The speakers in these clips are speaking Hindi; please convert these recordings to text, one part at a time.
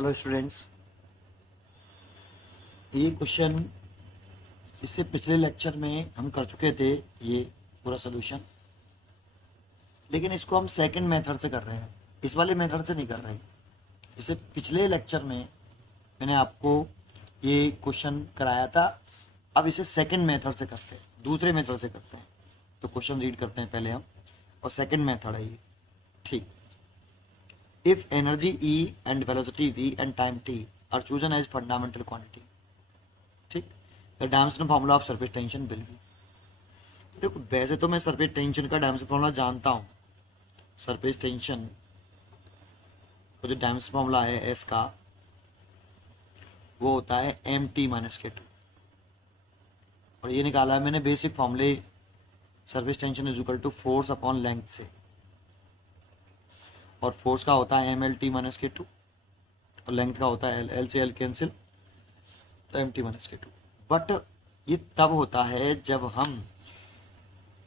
हेलो स्टूडेंट्स, ये क्वेश्चन इससे पिछले लेक्चर में हम कर चुके थे। ये पूरा सोल्यूशन, लेकिन इसको हम सेकंड मेथड से कर रहे हैं, इस वाले मेथड से नहीं कर रहे हैं। इससे पिछले लेक्चर में मैंने आपको ये क्वेश्चन कराया था। अब इसे सेकंड मेथड से करते हैं, दूसरे मेथड से करते हैं। तो क्वेश्चन रीड करते हैं पहले हम, और सेकंड मेथड है ये। ठीक। If energy E and velocity V and time T are chosen as fundamental quantity, ठीक, the dimension formula of surface tension will be. देखो, वैसे तो मैं सरफेस टेंशन का डायमेंशन फॉर्मूला जानता हूँ। सरफेस टेंशन का जो डायमेंशन फॉर्मूला है एस का, वो होता है एम टी माइनस के टू। और ये निकाला है मैंने बेसिक फॉर्मूले, surface tension is equal to force upon length से। और फोर्स का होता है एम एल टी माइनस के टू, और लेंथ का होता है एल, एल से एल कैंसिल, तो एम टी माइनस के टू। बट ये तब होता है जब हम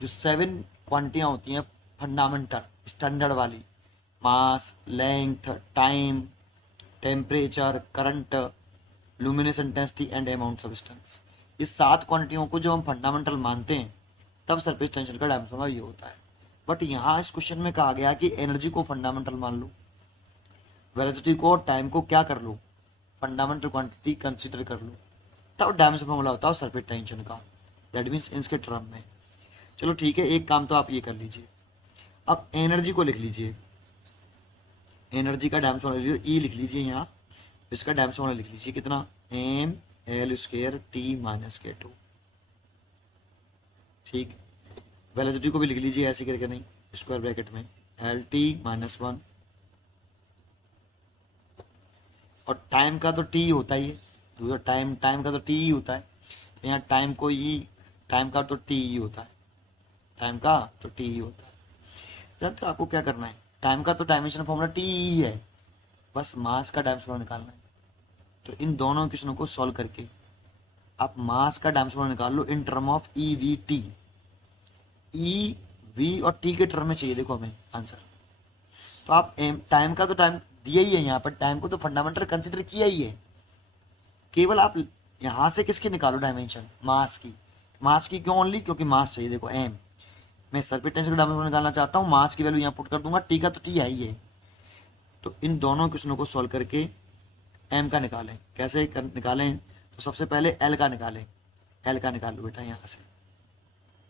जो 7 क्वांटिटियाँ होती हैं फंडामेंटल स्टैंडर्ड वाली, mass, length, time, temperature, current, luminous intensity and amount substance, इस 7 क्वांटिटियों को जो हम फंडामेंटल मानते हैं, तब सरफेस टेंशन का डायमेंशन ये होता है। बट यहाँ इस क्वेश्चन में कहा गया कि एनर्जी को फंडामेंटल मान लो, वेलोसिटी को और टाइम को क्या कर लो, फंडामेंटल क्वांटिटी कंसिडर कर लो, तब डायमेंशन फॉर्मूला होता है सरफेस टेंशन का। दैट मीन्स इसके टर्म में। चलो ठीक है, एक काम तो आप ये कर लीजिए, अब एनर्जी को लिख लीजिए। एनर्जी का डायमेंशन फॉर्मूला ई लिख लीजिए यहाँ, इसका डायमेंशन फॉर्मूला लिख लीजिए कितना, M L square T minus के टू। ठीक। वेलोसिटी को भी लिख लीजिए ऐसे करके, नहीं, स्क्वायर ब्रैकेट में एल टी माइनस वन। और टाइम का तो टी होता ही है, दूसरा टाइम टाइम का तो टी ही होता है, तो यहाँ टाइम को ई, टाइम का तो टी ही होता है, टाइम का तो टी ही होता है। जानते हो आपको क्या करना है, टाइम का तो डायमेंशन फॉर्मूला टी ही है, बस मास का डायमेंशन फॉर्मूला निकालना है। तो इन दोनों क्वेश्चनों को सॉल्व करके आप मास का डायमेंशन फॉर्मूला निकाल लो in term of E V T. E V और टी के टर्म में चाहिए देखो हमें आंसर। तो आप टाइम का तो टाइम दिया ही है, यहाँ पर टाइम को तो फंडामेंटल कंसिडर किया ही है, केवल आप यहाँ से किसकी निकालो डायमेंशन, मास की। मास की क्यों ओनली, क्योंकि मास चाहिए। देखो एम, मैं सरफेस टेंशन का डायमेंशन निकालना चाहता हूँ, मास की वैल्यू यहाँ पुट कर दूंगा, टी का तो टी है ही है। तो इन दोनों क्वेश्चनों को सॉल्व करके एम का निकालें। कैसे निकालें, तो सबसे पहले एल का निकालें। एल का निकाल लो बेटा यहाँ से,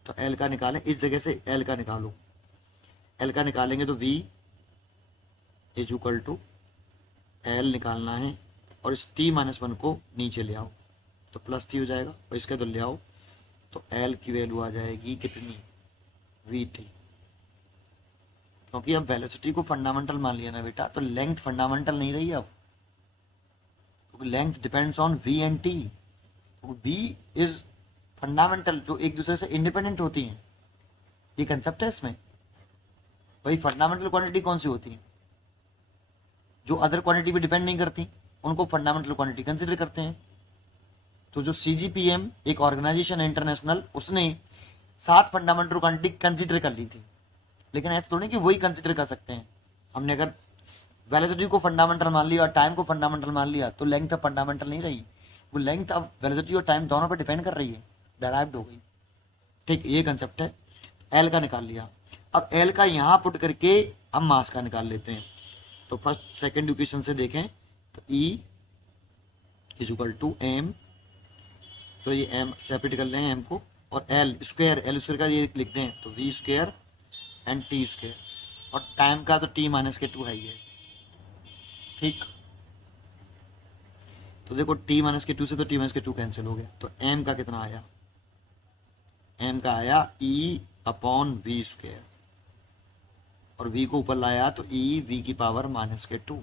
तो एल का निकालें, इस जगह से एल का निकालो। एल का निकालेंगे तो V is equal to L निकालना है, और इस टी माइनस वन को नीचे ले आओ तो प्लस टी हो जाएगा, और इसके तो ले आओ तो एल की वैल्यू आ जाएगी कितनी, वी टी। क्योंकि अब वेलोसिटी को फंडामेंटल मान लिया ना बेटा, तो लेंथ फंडामेंटल नहीं रही अब, क्योंकि length depends on V and T. V is fundamental, जो एक दूसरे से इंडिपेंडेंट होती हैं, ये कंसेप्ट है इसमें। भाई फंडामेंटल क्वांटिटी कौन सी होती है, जो अदर क्वांटिटी पे डिपेंड नहीं करती, उनको फंडामेंटल क्वांटिटी कंसिडर करते हैं। तो जो सीजीपीएम एक ऑर्गेनाइजेशन है इंटरनेशनल, उसने 7 फंडामेंटल क्वांटिटी कंसिडर कर ली थी, लेकिन ऐसा थोड़ी कि वही कंसिडर कर सकते हैं। हमने अगर वेलोसिटी को फंडामेंटल मान लिया और टाइम को फंडामेंटल मान लिया, तो लेंथ अब फंडामेंटल नहीं रही, वो लेंथ अब वेलोसिटी और टाइम दोनों पर डिपेंड कर रही है, डेराइव्ड हो गई। ठीक, ये कंसेप्ट है। एल का निकाल लिया, अब एल का यहाँ पुट करके हम मास का निकाल लेते हैं। तो फर्स्ट सेकेंड इक्वेशन से देखें तो E is equal to M, तो ये एम सेपरेट कर लें एम को, और एल स्क्वायर, एल स्क्वायर का ये लिखते हैं तो V square and T square, और टाइम का तो टी माइनस के टू है ही है। ठीक, तो देखो टी माइनस के टू से तो टी माइनस के टू कैंसिल हो गया, तो एम का कितना आया, एम का आया ई अपॉन वी स्क्वायर, और v को ऊपर लाया तो ई वी की पावर माइनस के टू।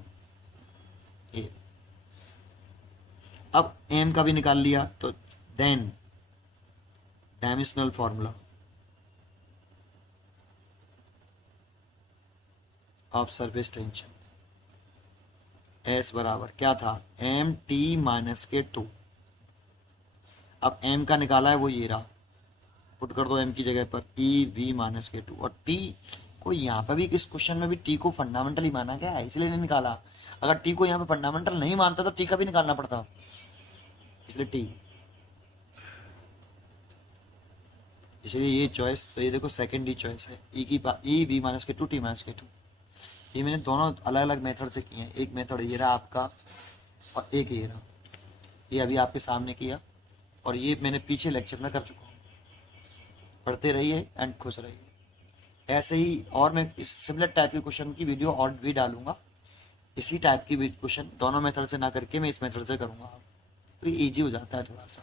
अब m का भी निकाल लिया, तो then dimensional formula of surface tension S बराबर क्या था, एम टी माइनस के टू। अब m का निकाला है वो ये रहा, पुट कर दो m की जगह पर ई वी माइनस के टू, और t को यहाँ पे भी इस क्वेश्चन में भी टी को फंडामेंटली माना गया है, इसलिए नहीं निकाला। अगर टी को यहाँ पे फंडामेंटल नहीं मानता तो टी का भी निकालना पड़ता, इसलिए टी। इसलिए ये चॉइस, तो ये देखो सेकंड डी चॉइस है, ई वी माइनस के टू टी माइनस के टू। ये मैंने दोनों अलग अलग मेथड से किए हैं, एक मेथड ये रहा आपका और एक ये रहा, ये अभी आपके सामने किया और ये मैंने पीछे लेक्चर में कर चुका हूँ। पढ़ते रहिए एंड खुश रहिए। ऐसे ही और मैं इस सिमिलर टाइप के क्वेश्चन की वीडियो और भी डालूंगा, इसी टाइप की क्वेश्चन दोनों मेथड से ना करके मैं इस मेथड से करूँगा, तो ईजी हो जाता है थोड़ा सा।